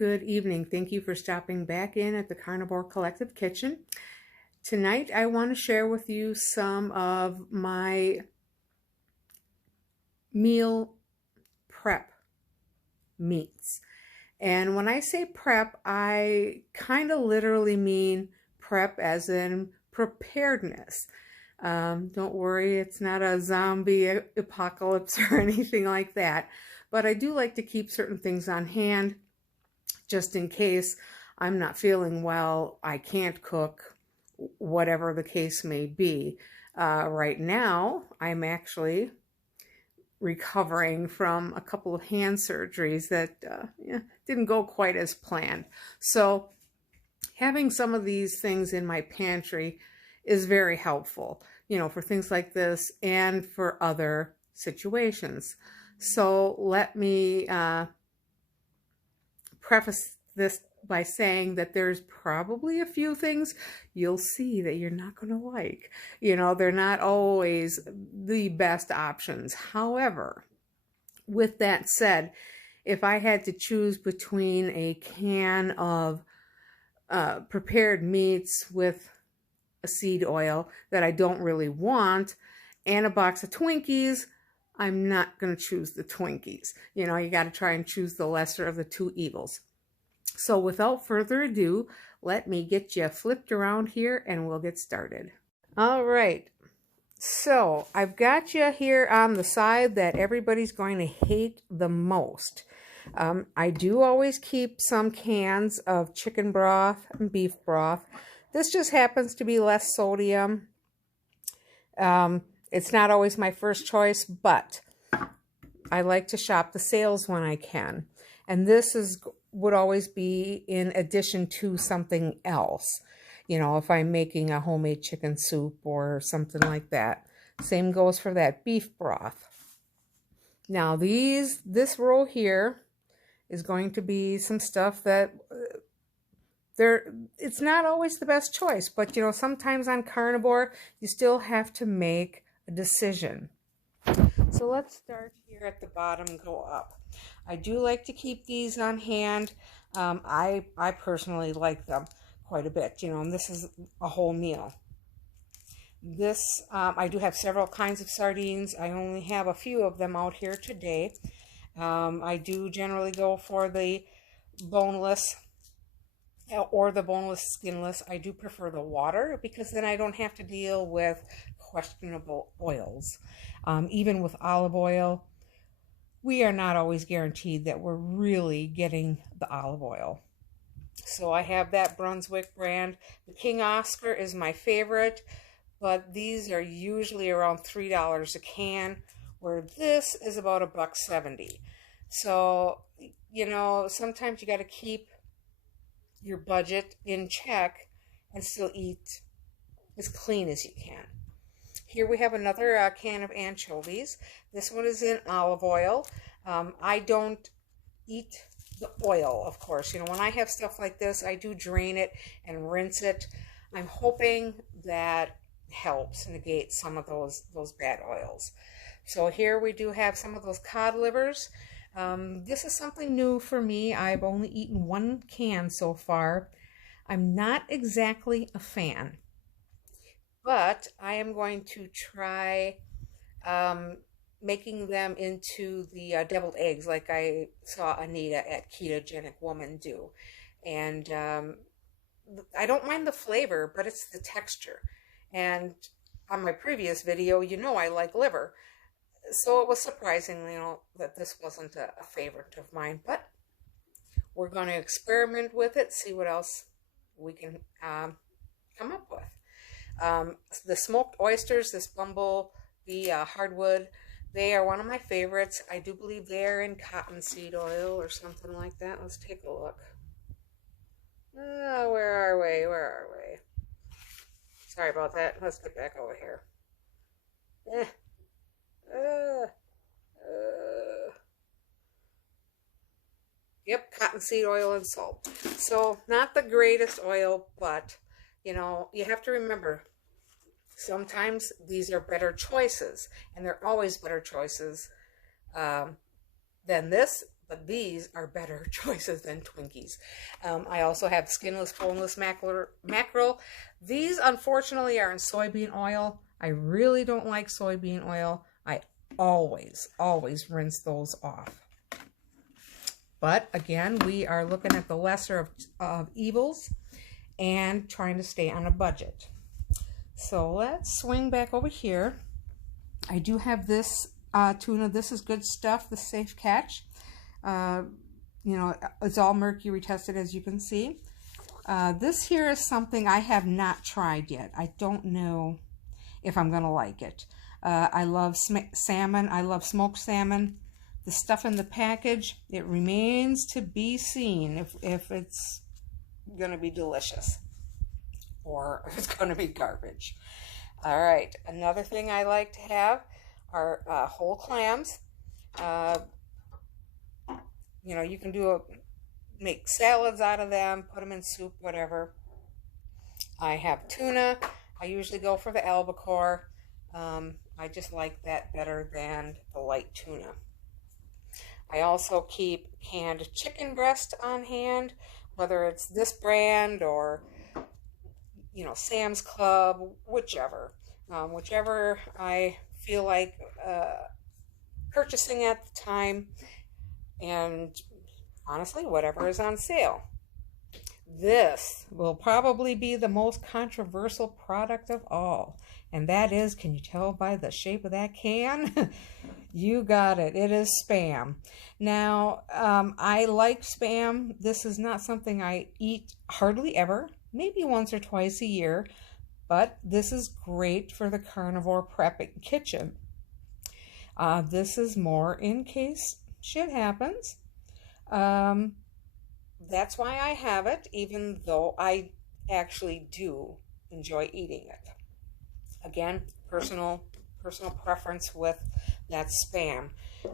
Good evening. Thank you for stopping back in at the Carnivore Collective Kitchen. Tonight I want to share with you some of my meal prep meats. And when I say prep, I kind of literally mean prep as in preparedness. Don't worry, it's not a zombie apocalypse or anything like that. But I do like to keep certain things on hand just in case I'm not feeling well, I can't cook, whatever the case may be. Right now, I'm actually recovering from a couple of hand surgeries that didn't go quite as planned. So having some of these things in my pantry is very helpful, for things like this and for other situations. So let me preface this by saying that there's probably a few things you'll see that you're not going to like. They're not always the best options. However, with that said, if I had to choose between a can of prepared meats with a seed oil that I don't really want and a box of Twinkies, I'm not going to choose the Twinkies. You got to try and choose the lesser of the two evils. So without further ado, let me get you flipped around here and we'll get started. All right. So I've got you here on the side that everybody's going to hate the most. I do always keep some cans of chicken broth and beef broth. This just happens to be less sodium. It's not always my first choice, but I like to shop the sales when I can. And this would always be in addition to something else. If I'm making a homemade chicken soup or something like that. Same goes for that beef broth. Now this row here is going to be some stuff that it's not always the best choice, but sometimes on carnivore, you still have to make a decision. So let's start here at the bottom, go up. I do like to keep these on hand. I personally like them quite a bit, and this is a whole meal. This, I do have several kinds of sardines. I only have a few of them out here today. I do generally go for the boneless or the boneless skinless. I do prefer the water because then I don't have to deal with questionable oils. Even with olive oil, we are not always guaranteed that we're really getting the olive oil. So I have that Brunswick brand. The King Oscar is my favorite, but these are usually around $3 a can, where this is about $1.70. So, sometimes you got to keep your budget in check and still eat as clean as you can. Here we have another can of anchovies. This one is in olive oil. I don't eat the oil, of course. When I have stuff like this, I do drain it and rinse it. I'm hoping that helps negate some of those bad oils. So here we do have some of those cod livers. This is something new for me. I've only eaten one can so far. I'm not exactly a fan, but I am going to try making them into the deviled eggs like I saw Anita at Ketogenic Woman do. And I don't mind the flavor, but it's the texture. And on my previous video, I like liver. So it was surprising, that this wasn't a favorite of mine. But we're going to experiment with it, see what else we can come up with. The smoked oysters, this Bumblebee Hardwood, they are one of my favorites. I do believe they're in cottonseed oil or something like that. Let's take a look. Where are we? Sorry about that. Let's get back over here. Yep, cottonseed oil and salt. So not the greatest oil, but you have to remember, sometimes these are better choices, and they're always better choices than this, but these are better choices than Twinkies. I also have skinless, boneless mackerel. These, unfortunately, are in soybean oil. I really don't like soybean oil. I always rinse those off. But again, we are looking at the lesser of evils and trying to stay on a budget. So let's swing back over here. I do have this tuna. This is good stuff, the Safe Catch. You know, it's all mercury tested, as you can see. This here is something I have not tried yet. I don't know if I'm going to like it. I love salmon. I love smoked salmon. The stuff in the package, it remains to be seen if it's going to be delicious or if it's going to be garbage. All right, another thing I like to have are whole clams. You know, you can make salads out of them, put them in soup, whatever. I have tuna. I usually go for the albacore. I just like that better than the light tuna. I also keep canned chicken breast on hand, whether it's this brand or, you know, Sam's Club, whichever. Whichever I feel like purchasing at the time, and honestly, whatever is on sale. This will probably be the most controversial product of all, and that is, can you tell by the shape of that can? You got it. It is Spam. Now, I like Spam. This is not something I eat hardly ever, maybe once or twice a year, but this is great for the carnivore prepping kitchen. This is more in case shit happens. That's why I have it, even though I actually do enjoy eating it. Again, personal preference with that Spam.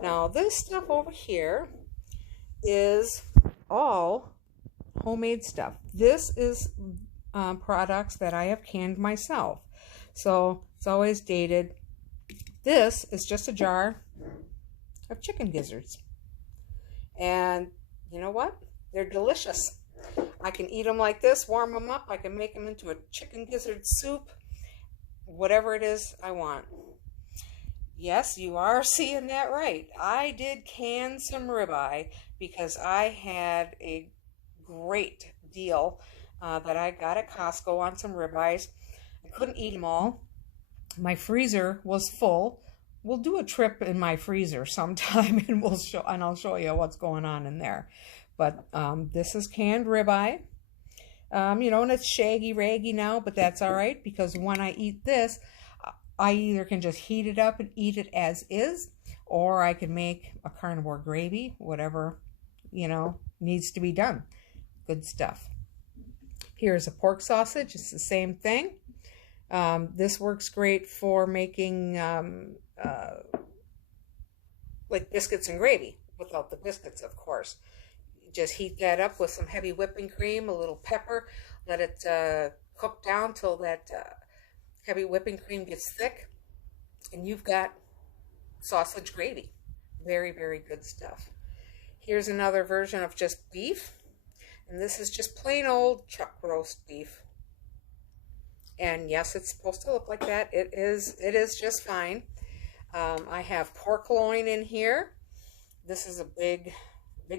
Now, this stuff over here is all homemade stuff. This is products that I have canned myself. So it's always dated. This is just a jar of chicken gizzards. And you know what? They're delicious. I can eat them like this, warm them up. I can make them into a chicken gizzard soup, whatever it is I want. Yes, you are seeing that right. I did can some ribeye because I had a great deal that I got at Costco on some ribeyes. I couldn't eat them all. My freezer was full. We'll do a trip in my freezer sometime, and I'll show you what's going on in there. But this is canned ribeye. You know, and it's shaggy, raggy now, but that's all right because when I eat this, I either can just heat it up and eat it as is, or I can make a carnivore gravy, whatever, you know, needs to be done. Good stuff. Here's a pork sausage. It's the same thing. This works great for making like biscuits and gravy, without the biscuits, of course. Just heat that up with some heavy whipping cream, a little pepper, let it cook down till that heavy whipping cream gets thick, and you've got sausage gravy. Very, very good stuff. Here's another version of just beef, and this is just plain old chuck roast beef. And yes, it's supposed to look like that. It is just fine. I have pork loin in here. This is a big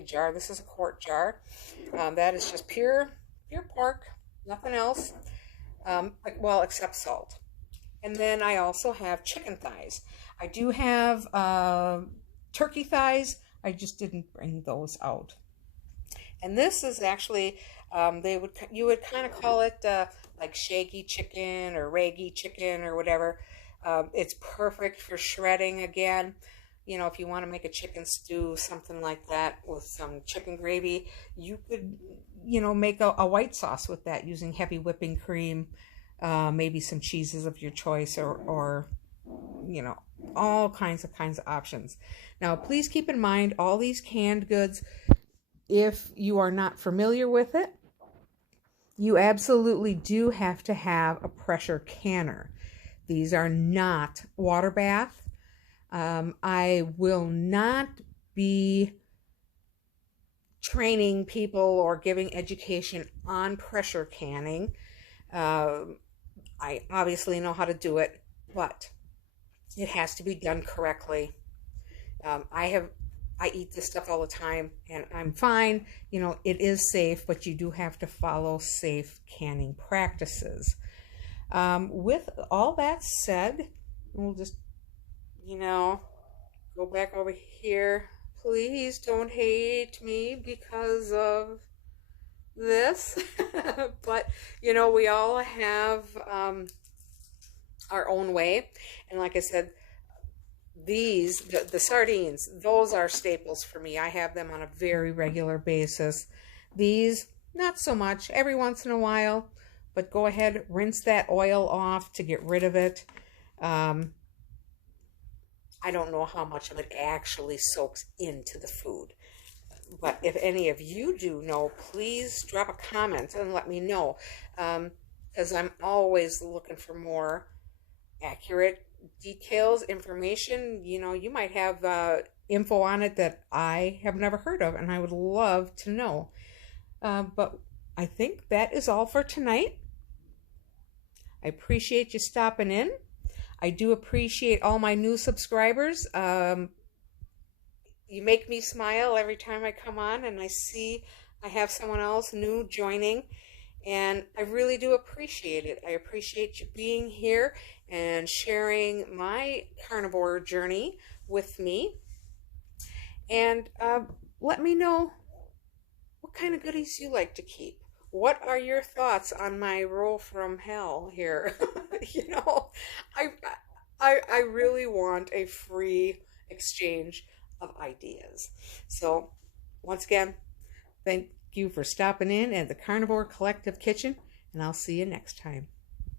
jar. This is a quart jar. That is just pure pork, nothing else. Well, except salt. And then I also have chicken thighs. I do have turkey thighs. I just didn't bring those out. And this is actually, you would kind of call it like shaggy chicken or raggy chicken or whatever. It's perfect for shredding again. You know, if you want to make a chicken stew, something like that with some chicken gravy, you could, you know, make a white sauce with that using heavy whipping cream, maybe some cheeses of your choice, or you know, all kinds of options. Now, please keep in mind all these canned goods, if you are not familiar with it, you absolutely do have to have a pressure canner. These are not water bath. I will not be training people or giving education on pressure canning. I obviously know how to do it, but it has to be done correctly. I eat this stuff all the time and I'm fine. You know, it is safe, but you do have to follow safe canning practices. With all that said, we'll just, you know, go back over here. Please don't hate me because of this. But, you know, we all have our own way. And like I said, the sardines, those are staples for me. I have them on a very regular basis. These, not so much, every once in a while, but go ahead, rinse that oil off to get rid of it. I don't know how much of it actually soaks into the food. But if any of you do know, please drop a comment and let me know. Because I'm always looking for more accurate details, information. You know, you might have info on it that I have never heard of, and I would love to know. But I think that is all for tonight. I appreciate you stopping in. I do appreciate all my new subscribers. You make me smile every time I come on and I see I have someone else new joining, and I really do appreciate it. I appreciate you being here and sharing my carnivore journey with me. And let me know what kind of goodies you like to keep. What are your thoughts on my roll from hell here? You know, I really want a free exchange of ideas. So once again, thank you for stopping in at the Carnivore Collective Kitchen, and I'll see you next time.